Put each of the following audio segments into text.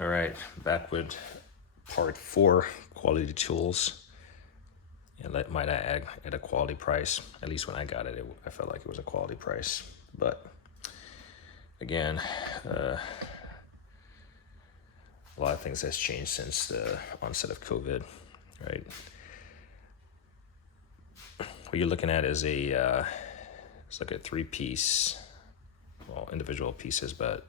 All right, back with part 4, quality tools. And that might I add at a quality price. At least when I got it, I felt like it was a quality price. But again, a lot of things has changed since the onset of COVID, right? What you're looking at is it's like a 3-piece, well, individual pieces, but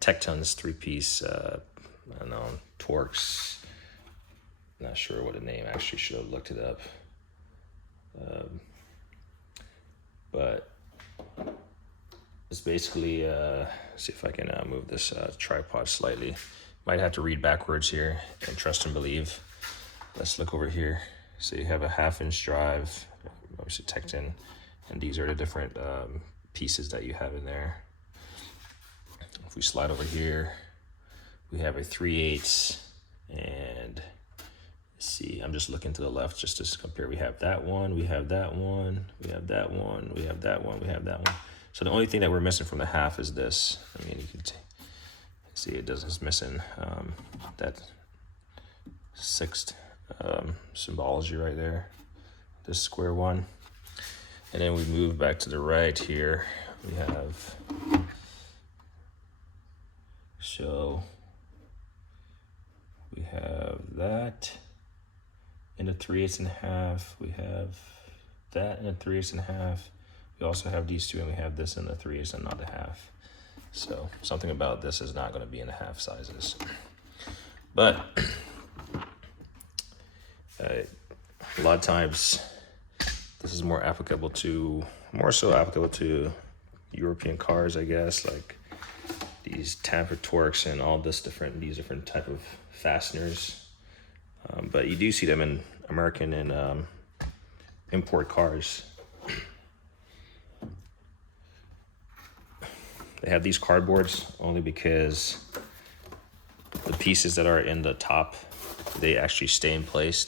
Tekton's 3-piece, I don't know, Torx. Not sure what the name, actually should have looked it up. But it's basically, see if I can move this tripod slightly. Might have to read backwards here and trust and believe. Let's look over here. So you have a 1/2-inch drive, obviously Tekton, and these are the different pieces that you have in there. If we slide over here, we have a 3/8, and let's see, I'm just looking to the left just to compare. We have that one, we have that one, we have that one, we have that one, we have that one. So the only thing that we're missing from the 1/2 is this. I mean, you can see it's missing that 6th symbology right there, this square one. And then we move back to the right here. We have, so we have that in a 3/8 and a half. We have that in a 3/8 and a half. We also have these two, and we have this in the 3/8 and not a 1/2. So something about this is not going to be in the 1/2 sizes. But a lot of times this is more so applicable to European cars, I guess, like these tampered Torx and all these different type of fasteners. But you do see them in American and import cars. They have these cardboards only because the pieces that are in the top, they actually stay in place.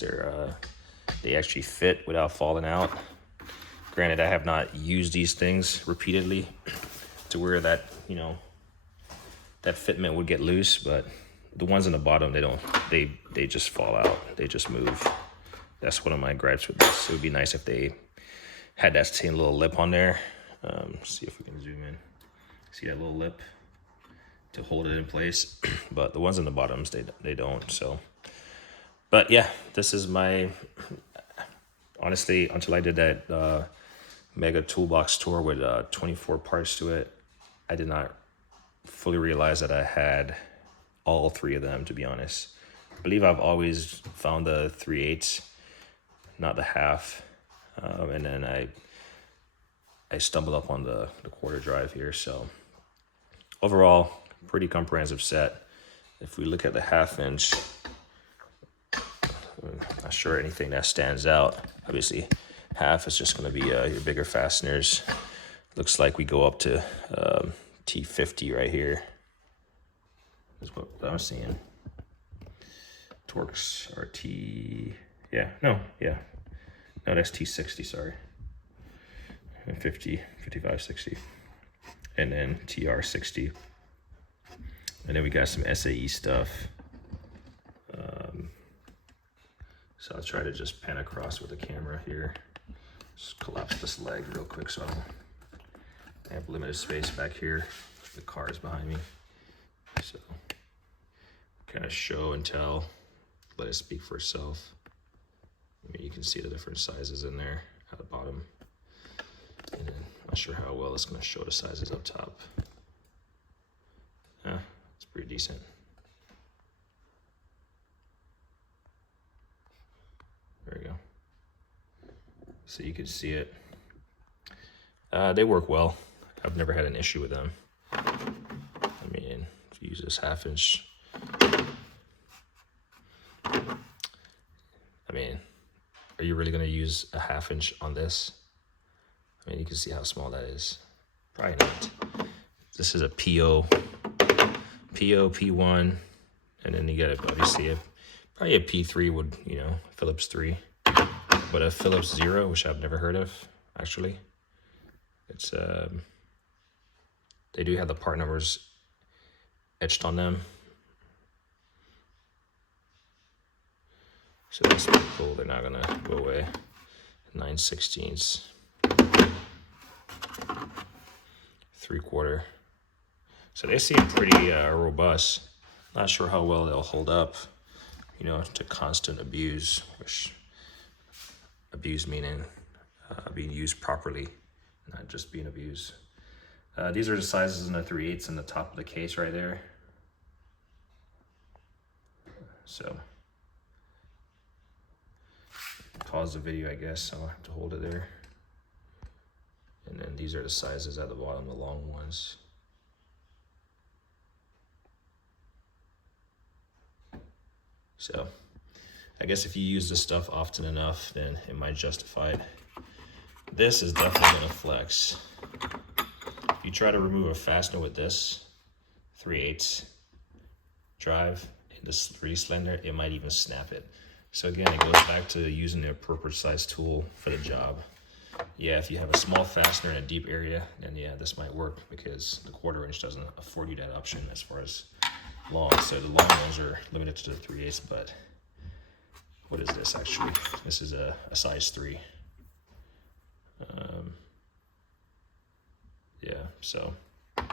They actually fit without falling out. Granted, I have not used these things repeatedly to where that, that fitment would get loose, but the ones in the bottom, they just fall out. They just move. That's one of my gripes with this. It would be nice if they had that same little lip on there. See if we can zoom in. See that little lip to hold it in place, but the ones in the bottoms, they don't. So, but yeah, this is my, honestly, until I did that mega toolbox tour with 24 parts to it, I did not fully realize that I had all 3 of them, to be honest. I believe I've always found the 3/8, not the 1/2. And then I stumbled up on the quarter drive here. So overall, pretty comprehensive set. If we look at the 1/2-inch, I'm not sure anything that stands out. Obviously, 1/2 is just going to be your bigger fasteners. Looks like we go up to T50 right here. That's what I'm seeing. Torx or no, that's T60, sorry. 50, 55, 60. And then TR60. And then we got some SAE stuff. So I'll try to just pan across with the camera here. Just collapse this leg real quick so I have limited space back here. The car is behind me. So kind of show and tell, let it speak for itself. I mean, you can see the different sizes in there at the bottom. And then I'm not sure how well it's going to show the sizes up top. Yeah, it's pretty decent. There we go. So you can see it. They work well. I've never had an issue with them. I mean, if you use this 1/2-inch, I mean, are you really going to use a 1/2-inch on this? I mean, you can see how small that is. Probably not. This is a PO, P1, and then you got obviously probably a P3 would, Phillips 3. But a Phillips 0, which I've never heard of, actually. It's they do have the part numbers etched on them. So that's pretty cool. They're not gonna go away. 9/16, 3/4. So they seem pretty robust. Not sure how well they'll hold up, you know, to constant abuse, which abuse meaning being used properly, not just being abused. These are the sizes in the 3/8 in the top of the case right there. So pause the video, I guess. I'll have to hold it there. And then these are the sizes at the bottom, the long ones. So I guess if you use this stuff often enough, then it might justify it. This is definitely gonna flex. If you try to remove a fastener with this 3/8 drive, and this is really slender, it might even snap it. So again, it goes back to using the appropriate size tool for the job. Yeah, if you have a small fastener in a deep area, then yeah, this might work because the 1/4 inch doesn't afford you that option as far as long. So the long ones are limited to the 3/8, but what is this actually? This is a size 3. Yeah, so yeah,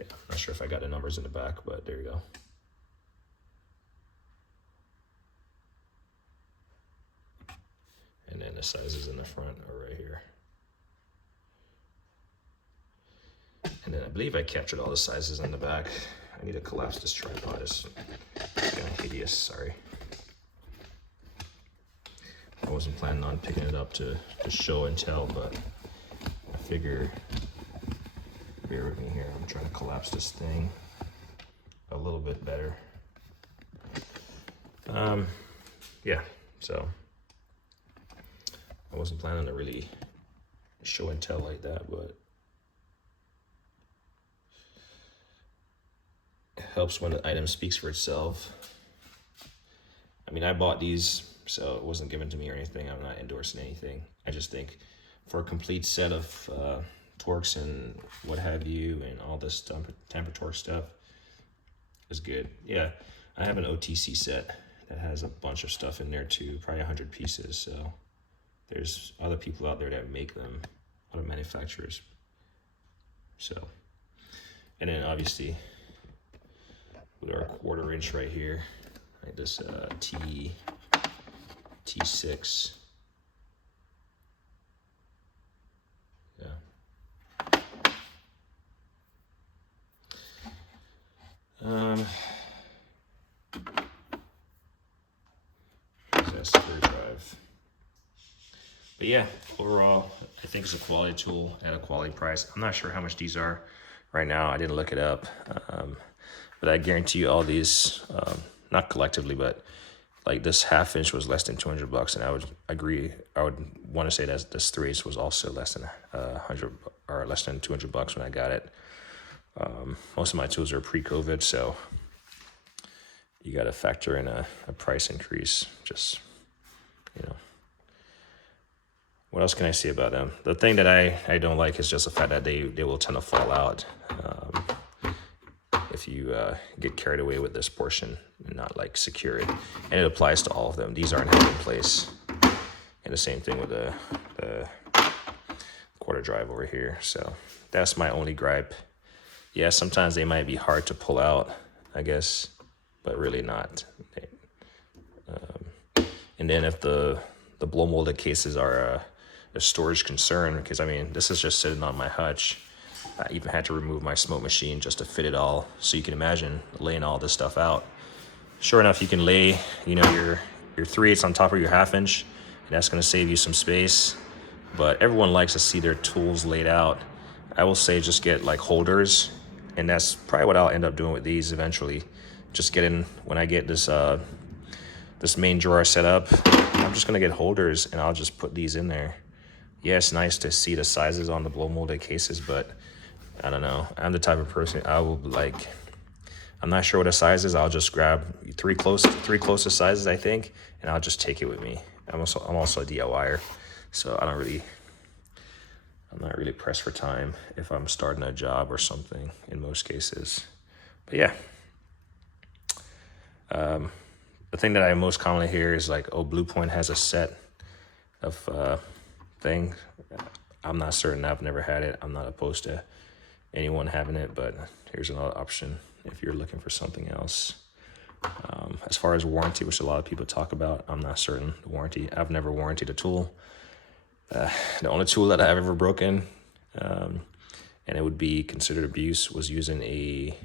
I'm not sure if I got the numbers in the back, but there you go. And then the sizes in the front are right here. And then I believe I captured all the sizes in the back. I need to collapse this tripod. It's kind of hideous, sorry. I wasn't planning on picking it up to show and tell, but I figure, bear with me here. I'm trying to collapse this thing a little bit better. Yeah, so I wasn't planning to really show and tell like that, but it helps when the item speaks for itself. I mean, I bought these, so it wasn't given to me or anything. I'm not endorsing anything. I just think for a complete set of Torx and what have you, and all this tamper Torx stuff is good. Yeah, I have an OTC set that has a bunch of stuff in there too, probably 100 pieces. So there's other people out there that make them, other manufacturers. So, and then obviously with our 1/4 inch right here, like this T6. Yeah. That screw drive. But yeah, overall, I think it's a quality tool at a quality price. I'm not sure how much these are right now. I didn't look it up. But I guarantee you all these, not collectively, but like this 1/2 inch was less than $200, and I would agree. I would want to say that this 3/8 was also less than 100 or less than $200 when I got it. Most of my tools are pre-COVID, so you got to factor in a price increase. Just, you know, what else can I say about them? The thing that I don't like is just the fact that they will tend to fall out if you get carried away with this portion and not like secure it. And it applies to all of them. These aren't held in place. And the same thing with the 1/4 drive over here. So that's my only gripe. Yeah, sometimes they might be hard to pull out, I guess, but really not. And then if the blow molded cases are a storage concern, because I mean, this is just sitting on my hutch. I even had to remove my smoke machine just to fit it all. So you can imagine laying all this stuff out. Sure enough, you can lay, you know, your 3/8 on top of your 1/2 inch, and that's gonna save you some space. But everyone likes to see their tools laid out. I will say just get like holders, and that's probably what I'll end up doing with these eventually. Just getting, when I get this this main drawer set up, I'm just gonna get holders and I'll just put these in there. Yeah, it's nice to see the sizes on the blow molded cases, but I don't know. I'm the type of person, I will like, I'm not sure what the size is. I'll just grab three closest sizes, I think, and I'll just take it with me. I'm also a DIYer, so I'm not really pressed for time if I'm starting a job or something in most cases. But yeah, the thing that I most commonly hear is like, oh, Blue Point has a set of thing. I'm not certain. I've never had it. I'm not opposed to anyone having it, but here's another option if you're looking for something else. As far as warranty, which a lot of people talk about, I'm not certain the warranty. I've never warranted a tool. The only tool that I've ever broken, and it would be considered abuse, was using a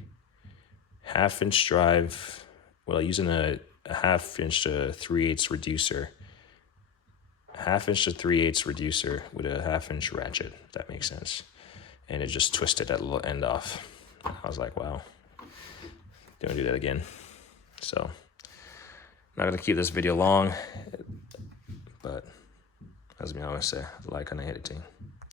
1/2 inch drive. Well, using a 1/2 inch to 3/8 reducer. 1/2 inch to 3/8 reducer with a 1/2 inch ratchet, if that makes sense. And it just twisted that little end off. I was like, wow, don't do that again. So, I'm not gonna keep this video long, but as I always say, like and I hit it too.